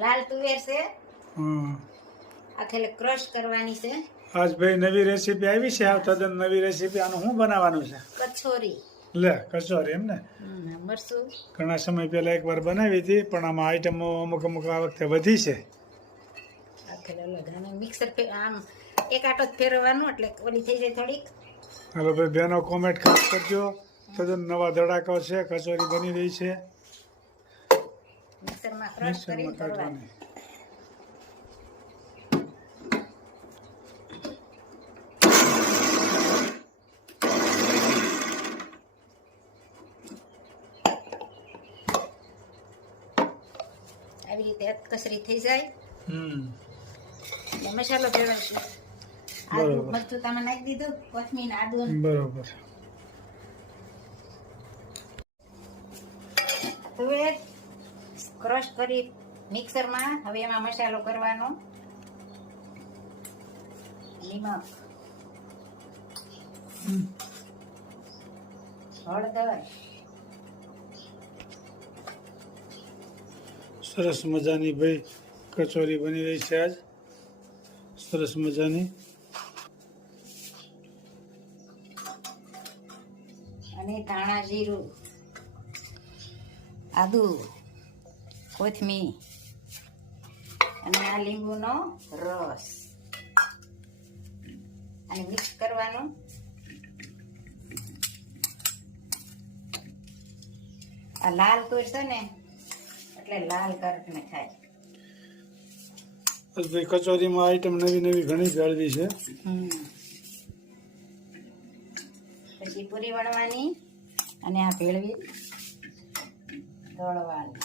લાલ તુવેર છે, હા આખેલે ક્રશ કરવાની છે. આજ ભાઈ નવી રેસીપી આવી છે. આ તદ્દન નવી રેસીપી. આનું શું બનાવવાનું છે? કચોરી. લે કચોરી એમ ને. મરસું ઘણા સમય પહેલા એકવાર બનાવી હતી, પણ આમાં આઈટમો અમુક અમુક આ વખતે વધી છે. આખેલે અલગ અને મિક્સર આમ એક આટો જ ફેરવવાનું એટલે ઓલી થઈ જાય થોડીક. હાલો ભાઈ બહેનો, કોમેન્ટ ખાસ કરજો. તદ્દન નવા ધડાકો છે. કચોરી બની રહી છે. મિક્સરમાં ક્રશ કરીને મિક્સરમાં કાઢવાની. આવી રીતે કસરી થઈ જાય એટલે મસાલો ભેળવીશું. આદુ બરોબર. મરચું તમે નાખી દીધું, કોથમીર આદુ બરોબર. તુવેર ક્રશ કરી મિક્સરમાં. હવે એમાં મસાલો કરવાનો. લીમક, હળદર, સરસ મજાની ભાઈ કચોરી બની રહી છે આજ. સરસ મજાની. અને ધાણા જીરું, આદુ, કોથમીર અને આ લીંબુનો રસ. અને મિક્સ કરવાનું. આ લાલ તુવેર છે ને એટલે લાલ કરીને ખાય. બસ ભાઈ કચોરીમાં આઈટમ નવી નવી ઘણી જાળવી છે. પછી પૂરી વણવાની અને આ ભેળવી તળવાની.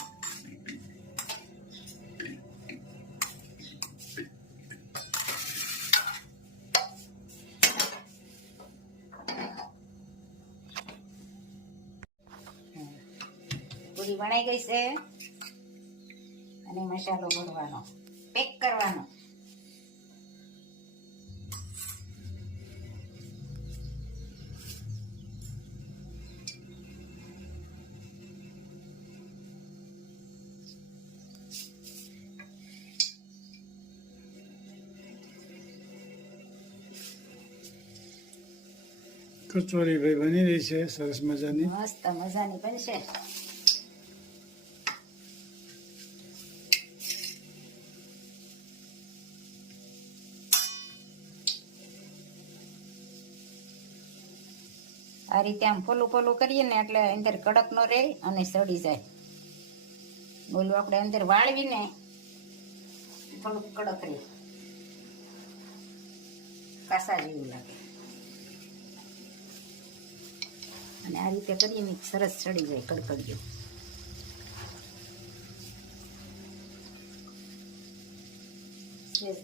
પૂરી વણાઈ ગઈ છે અને મસાલો ભરવાનો, પેક કરવાનો. કચોરી ભાઈ બની રહી છે સરસ મજાની. મસ્ત મજાની બનશે. આ રીતે આમ ફોલું ફોલું કરીએ ને એટલે અંદર કડક નો રહે અને સડી જાય. બોલું આપણે અંદર વાળવીને થોડુંક કડક રહે, કાસા જેવું લાગે. અને આ રીતે કરીએ ને સરસ સડી જાય કડકડિયું.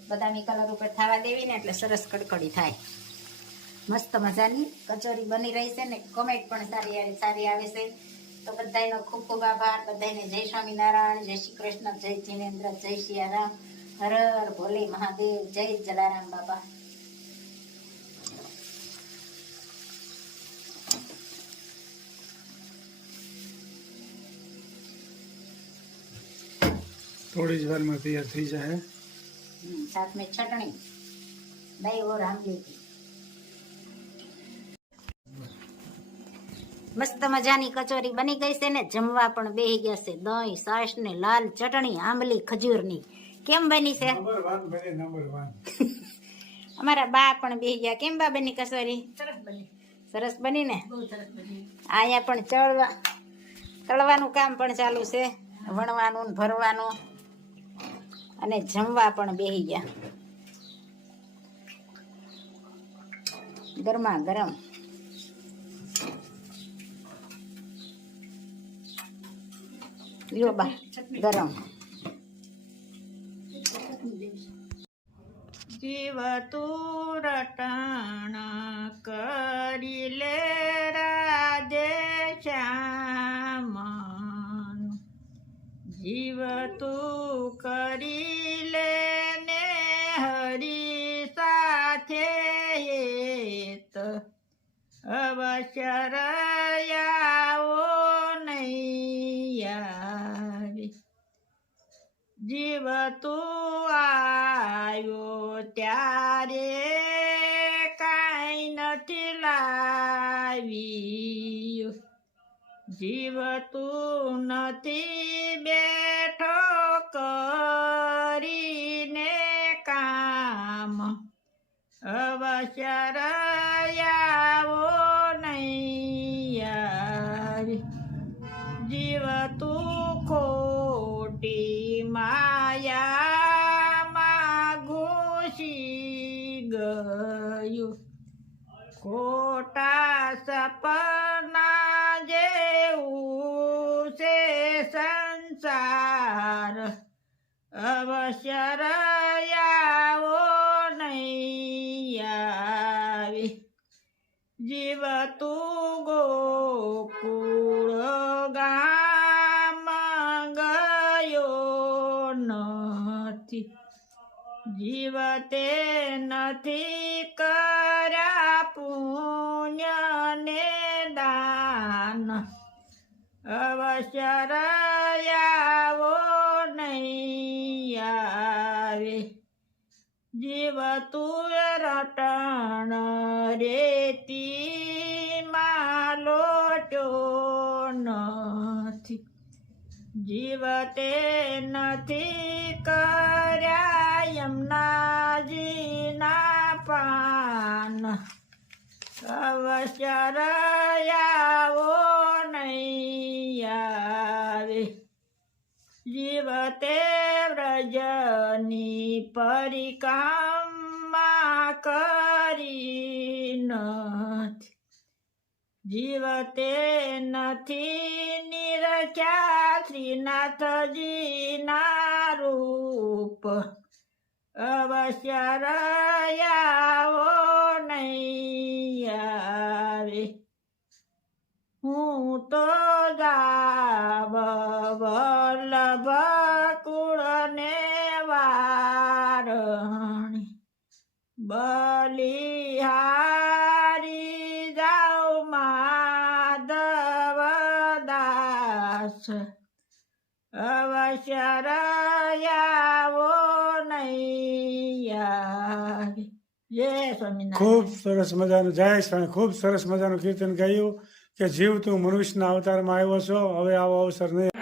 બદામી કલર ઉપર થવા દેવી ને એટલે સરસ કડકડી થાય. મસ્ત મજાની કચોરી બની રહી છે ને કોમેન્ટ પણ સારી આવે છે. તો બધાનો ખૂબ ખૂબ આભાર. બધાને જય સ્વામિનારાયણ, જય શ્રી કૃષ્ણ, જય જિનેન્દ્ર, જય સિયારામ, હર હર ભોલે મહાદેવ, જય જલારામ બાબા. થોડી જ વારમાં તૈયાર થઈ જાય. साथ में चटनी, दही और आमली की. મસ્ત મજાની કચોરી બની ગઈ છે ને જમવા પણ બેહી ગયા છે. દહીં, છાશ ને લાલ ચટણી, આંબલી, ખજૂરની. કેમ બની છે? નંબર 1 બની, નંબર 1. અમારા બા પણ બેહી ગયા. કેમ બા બની કચોરી? સરસ બની ને. અહીંયા પણ તળવાનું કામ પણ ચાલુ છે, વણવાનું ને ભરવાનું. અને જમવા પણ બેહી ગયા. ગરમા ગરમ. લ્યો બા ગરમ. જીવ તું રટાણા કરી લે રાજે શ્યામ, જીવ તું કરી લે ને હરી સાથે હેત, અવશ્ય રયાઓ નહીં આવી. જીવ તું આવ્યો ત્યારે કાંઈ નથી લાવ્યું. જીવ તું નથી બેઠો કરીને કામ. અવસર આવો નહીં યાર. જીવ તું ખોટી માયામાં ઘૂસી ગયું. ખોટા સપના જેવું છે સંસાર. અવસર આવો નહીં આવે. જીવ તું ગોકુળ ગામ ગયો નથી. જીવ તે નથી કર્યા પુણ્ય ને દાન. અવસર આવો નહીં આવે. જીવ તું રટણ રેતીમાં લોટ્યો નથી. જીવ તે નથી કર્યા યમુનાજીના પાન. અવસર આવો નહીં આવે. જીવ તે વ્રજની પરિક્રમા કરી નથી. જીવ તે નથી નિરખ્યા શ્રીનાથજીના રૂપ. અવસર આવો નહીં આવે. હું તો જાવ વલ્લભ કુળને વારણી. બલિહારી જાઉ માધવ દાસ. અવસર આવો નહીં આવે. જય સ્વામિનારાયણ. ખૂબ સરસ મજાનું જય સ્વામી. ખૂબ સરસ મજાનું કીર્તન ગાયું કે જીવ તું મનુષ્યના અવતારમાં આવ્યો છો. હવે આવો અવસર નહીં.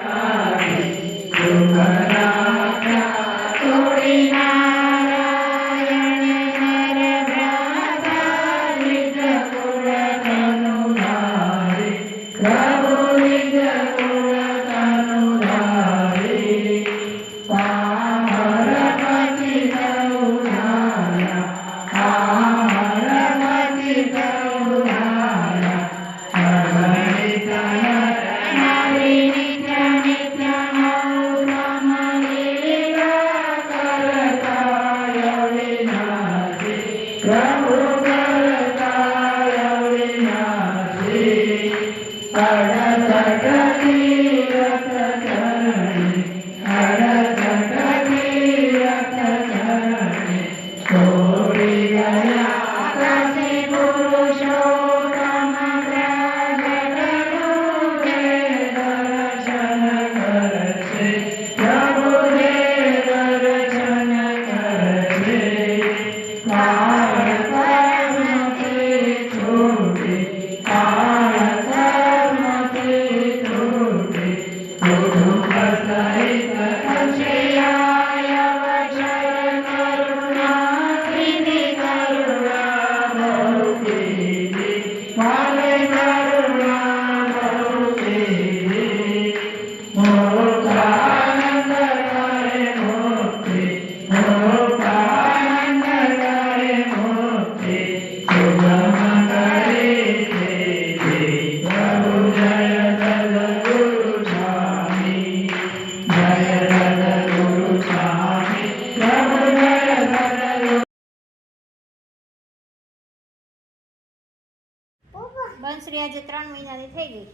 બંસરી આજે 3 મહિનાની થઈ ગઈ.